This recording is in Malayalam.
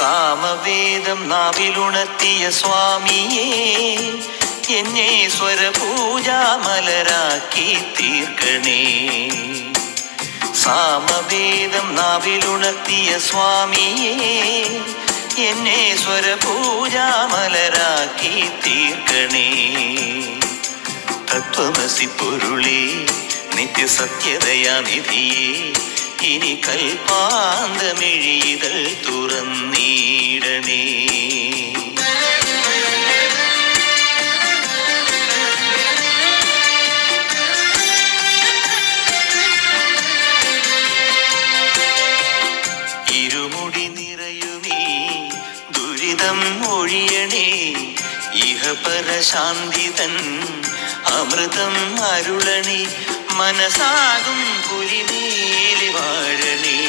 സാമവേദം നാവിലുണർത്തിയ സ്വാമിയേ, എന്നെ സ്വരപൂജാമലരാക്കി തീർക്കണേ. സാമവേദം നാവിലുണർത്തിയ സ്വാമിയേ, എന്നെ സ്വരപൂജാമലരാക്കി തീർക്കണേ. തത്വമസി പൊരുളേ, നിത്യസത്യദയാനിധിയേ, ഇനി കൽപ്പാന്തമിഴിതൾ തുറന്നീടണേ. ഇരുമുടി നിറയുമീ ദുരിതം ഒഴിയണേ, ഇഹപരശാന്തിതൻ അമൃതം അരുളണേ. മനസാകും പുലിമേലി വാഴണേ.